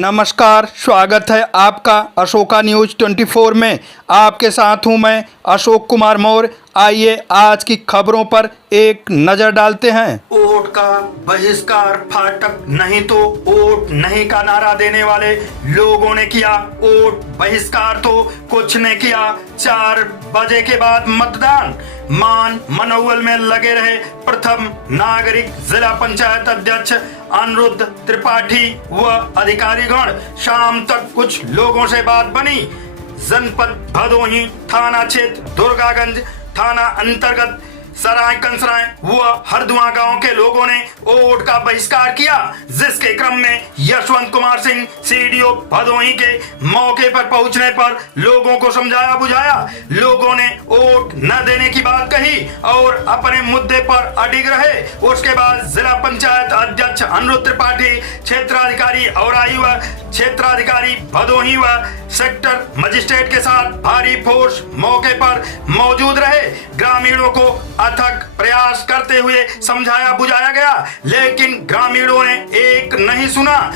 नमस्कार, स्वागत है आपका अशोका न्यूज़ 24 में। आपके साथ हूं मैं अशोक कुमार मौर्य। आइए आज की खबरों पर एक नज़र डालते हैं। वोट का बहिष्कार, फाटक नहीं तो वोट नहीं का नारा देने वाले लोगों ने किया वोट बहिष्कार, तो कुछ ने किया 4 बजे के बाद मतदान। मान मनोवल में लगे रहे प्रथम नागरिक जिला पंचायत अध्यक्ष अनिरुद्ध त्रिपाठी व अधिकारीगण। शाम तक कुछ लोगों से बात बनी। जनपद भदोही थाना क्षेत्र दुर्गागंज थाना अंतर्गत सराय कंसराय व हरदुआ गांव के लोगों ने वोट का बहिष्कार किया, जिसके क्रम में यशवंत कुमार सिंह सीडीओ भदोही के मौके पर पहुंचने पर लोगों को समझाया बुझाया। लोगों ने वोट न देने की बात कही और अपने मुद्दे पर अडिग रहे। उसके बाद जिला पंचायत अध्यक्ष अनिरुद्ध त्रिपाठी, क्षेत्राधिकारी औराई व क्षेत्राधिकारी भदोही व सेक्टर मजिस्ट्रेट के साथ भारी फोर्स मौके पर मौजूद रहे। ग्रामीणों को अथक प्रयास करते हुए समझाया बुझाया गया, लेकिन ग्रामीणों ने एक नहीं सुना।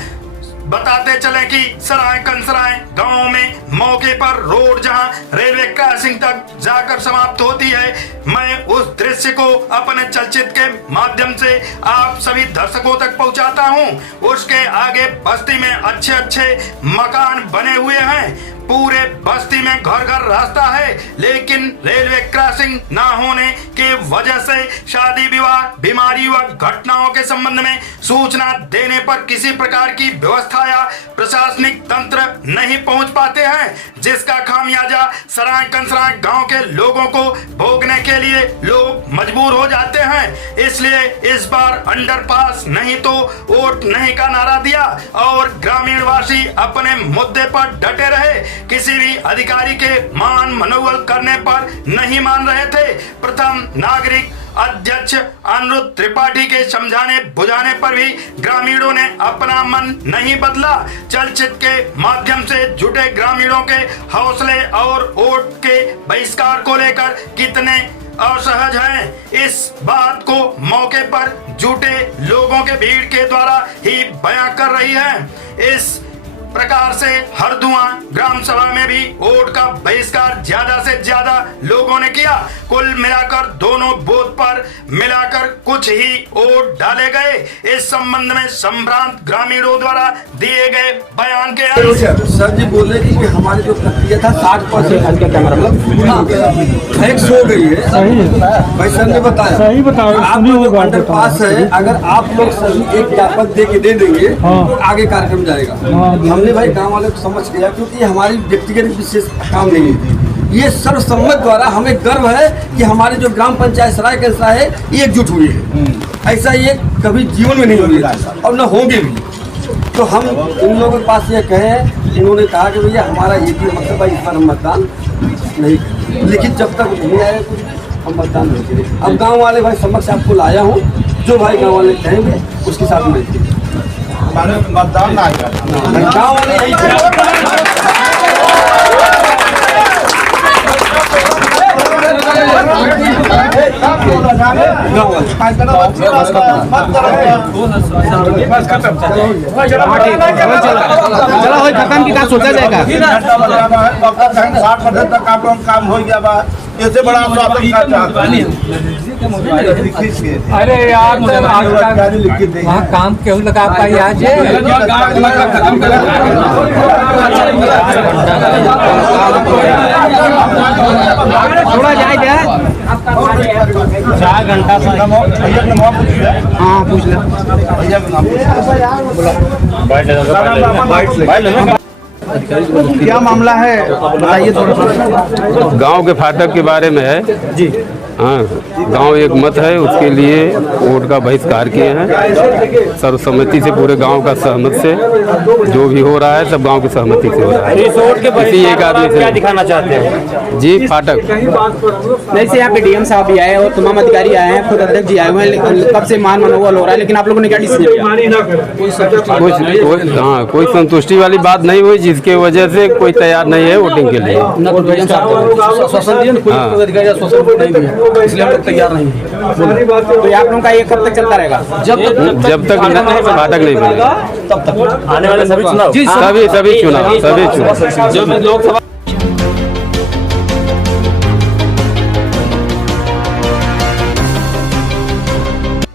बताते चले कि सराय कंसराय गांव में मौके पर रोड जहां रेलवे क्रॉसिंग तक जाकर समाप्त होती है, मैं उस दृश्य को अपने चलचित्र के माध्यम से आप सभी दर्शकों तक पहुंचाता हूं। उसके आगे बस्ती में अच्छे अच्छे मकान बने हुए हैं। पूरे बस्ती में घर घर रास्ता है, लेकिन रेलवे क्रॉसिंग ना होने के वजह से शादी विवाह, बीमारी व घटनाओं के संबंध में सूचना देने पर किसी प्रकार की व्यवस्था या प्रशासनिक तंत्र नहीं पहुंच पाते हैं, जिसका खामियाजा सराय कंसराय गांव के लोगों को भोगने के लिए लोग मजबूर हो जाते हैं। इसलिए इस बार अंडरपास नहीं तो वोट नहीं का नारा दिया और ग्रामीण वासी अपने मुद्दे पर डटे रहे। किसी भी अधिकारी के मान मनोवल करने पर नहीं मान रहे थे। प्रथम नागरिक अध्यक्ष अनिरुद्ध त्रिपाठी के समझाने बुझाने पर भी ग्रामीणों ने अपना मन नहीं बदला। चलचित्र के माध्यम से जुटे ग्रामीणों के हौसले और वोट के बहिष्कार को लेकर कितने असहज हैं, इस बात को मौके पर जुटे लोगों के भीड़ के द्वारा ही बयां कर रही है। इस प्रकार से हरदुआ ग्राम सभा में भी वोट का बहिष्कार ज्यादा से ज्यादा लोगों ने किया। कुल मिलाकर दोनों बूथ पर मिलाकर कुछ ही वोट डाले गए। इस संबंध में संभ्रांत ग्रामीणों द्वारा दिए गए बयान के अनुसार सर जी बोले कि हमारी जो प्रक्रिया था 60% हो गई है। भाई सर ने बताया सही बताओ, आप लोग अंडर पास है, अगर आप लोग सभी एक ज्ञापन दे के दे देंगे तो आगे कार्यक्रम जाएगा। हमने भाई गांव वाले को समझ किया, क्योंकि हमारी व्यक्तिगत विशेष काम नहीं है। ये सर्वसम्मत द्वारा हमें गर्व है कि हमारी जो ग्राम पंचायत सराय कैसा है ये एकजुट हुई है। ऐसा ये कभी जीवन में नहीं हुई और न होंगे भी। तो हम इन लोगों के पास ये कहे, इन्होंने कहा कि भैया हमारा ये भी मतलब भाई इस बार हम मतदान नहीं, लेकिन जब तक नहीं आए हम मतदान नहीं करें। अब गाँव वाले भाई समक्ष आपको लाया हूँ, जो भाई गाँव वाले कहेंगे उसके साथ मिलते मतदान गाँव वाले यही सोचा जाएगा 60% तक काम हो गया। इससे बड़ा अरे यार वहाँ काम क्यों लगा आपका आज थोड़ा जाए क्या 4 घंटा हाँ पूछ ले क्या मामला है बताइए थोड़ा सा। गांव के फाटक के बारे में है जी। हाँ, गांव एक मत है, उसके लिए वोट का बहिष्कार किए हैं सर्वसम्मति से, पूरे गांव का सहमत से। जो भी हो रहा है सब गांव की सहमति से हो रहा है। इस वोट के किसी एक आदमी से क्या दिखाना चाहते हैं जी फाटक नहीं से यहाँ पे डीएम साहब भी आए और तमाम अधिकारी आए हैं, खुद अध्यक्ष जी आए हुए हैं, कब से मान मनोबल हो रहा है, लेकिन आप लोगों ने क्या डिसीजन लिया? हाँ, कोई संतुष्टि वाली बात नहीं हुई, जिसके वजह से कोई तैयार नहीं है वोटिंग के लिए। इसलिए हम लोग तैयार नहीं हैं। तो ये आप लोगों का ये कब तक चलता रहेगा? जब तक फाटक नहीं बनेगा तब तक आने वाले सभी चुनाव सभी चुनाव जो भी लोकसभा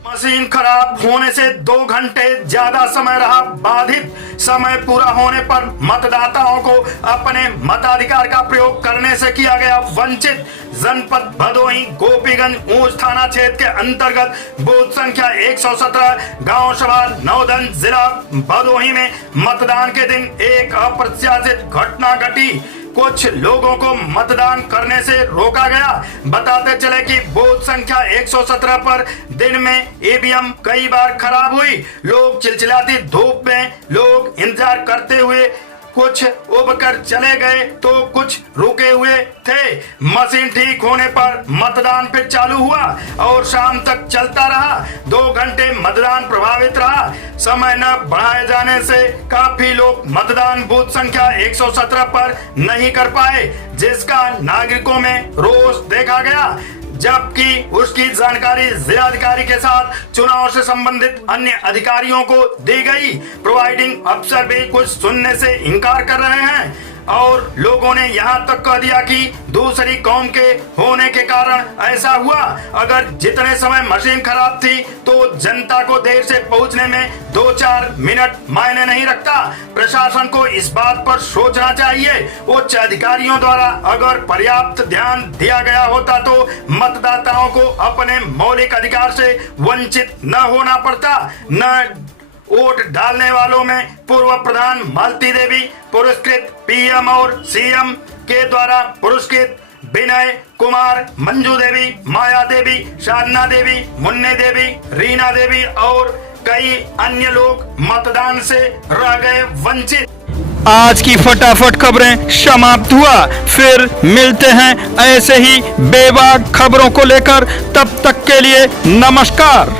मशीन खराब होने से 2 घंटे ज्यादा समय रहा बाधित। समय पूरा होने पर मतदाताओं को अपने मताधिकार का प्रयोग करने से किया गया वंचित। जनपद भदोही गोपीगंज ऊंच थाना क्षेत्र के अंतर्गत बूथ संख्या 117 गांव सभा नौदन जिला भदोही में मतदान के दिन एक अप्रत्याशित घटना घटी। कुछ लोगों को मतदान करने से रोका गया। बताते चले कि बूथ संख्या 117 पर दिन में ईवीएम कई बार खराब हुई। लोग चिलचिलाती धूप में लोग इंतजार करते हुए कुछ उबकर चले गए तो कुछ रुके हुए थे। मशीन ठीक होने पर मतदान फिर चालू हुआ और शाम तक चलता रहा। 2 घंटे मतदान प्रभावित रहा। समय न बढ़ाए जाने से काफी लोग मतदान बूथ संख्या 117 पर नहीं कर पाए, जिसका नागरिकों में रोष देखा गया। जबकि उसकी जानकारी जिलाधिकारी के साथ चुनाव से संबंधित अन्य अधिकारियों को दी गई। प्रोवाइडिंग अफसर भी कुछ सुनने से इनकार कर रहे हैं और लोगों ने यहां तक कह दिया कि दूसरी कौम के होने के कारण ऐसा हुआ। अगर जितने समय मशीन खराब थी तो जनता को देर से पहुंचने में 2-4 मिनट मायने नहीं रखता। प्रशासन को इस बात पर सोचना चाहिए। उच्च अधिकारियों द्वारा अगर पर्याप्त ध्यान दिया गया होता तो मतदाताओं को अपने मौलिक अधिकार से वंचित न होना पड़ता। न वोट डालने वालों में पूर्व प्रधान मालती देवी पुरस्कृत पीएम और सीएम के द्वारा पुरस्कृत विनय कुमार, मंजू देवी, माया देवी, साधना देवी, मुन्ने देवी, रीना देवी और कई अन्य लोग मतदान से रह गए वंचित। आज की फटाफट खबरें समाप्त हुआ। फिर मिलते हैं ऐसे ही बेबाक खबरों को लेकर। तब तक के लिए नमस्कार।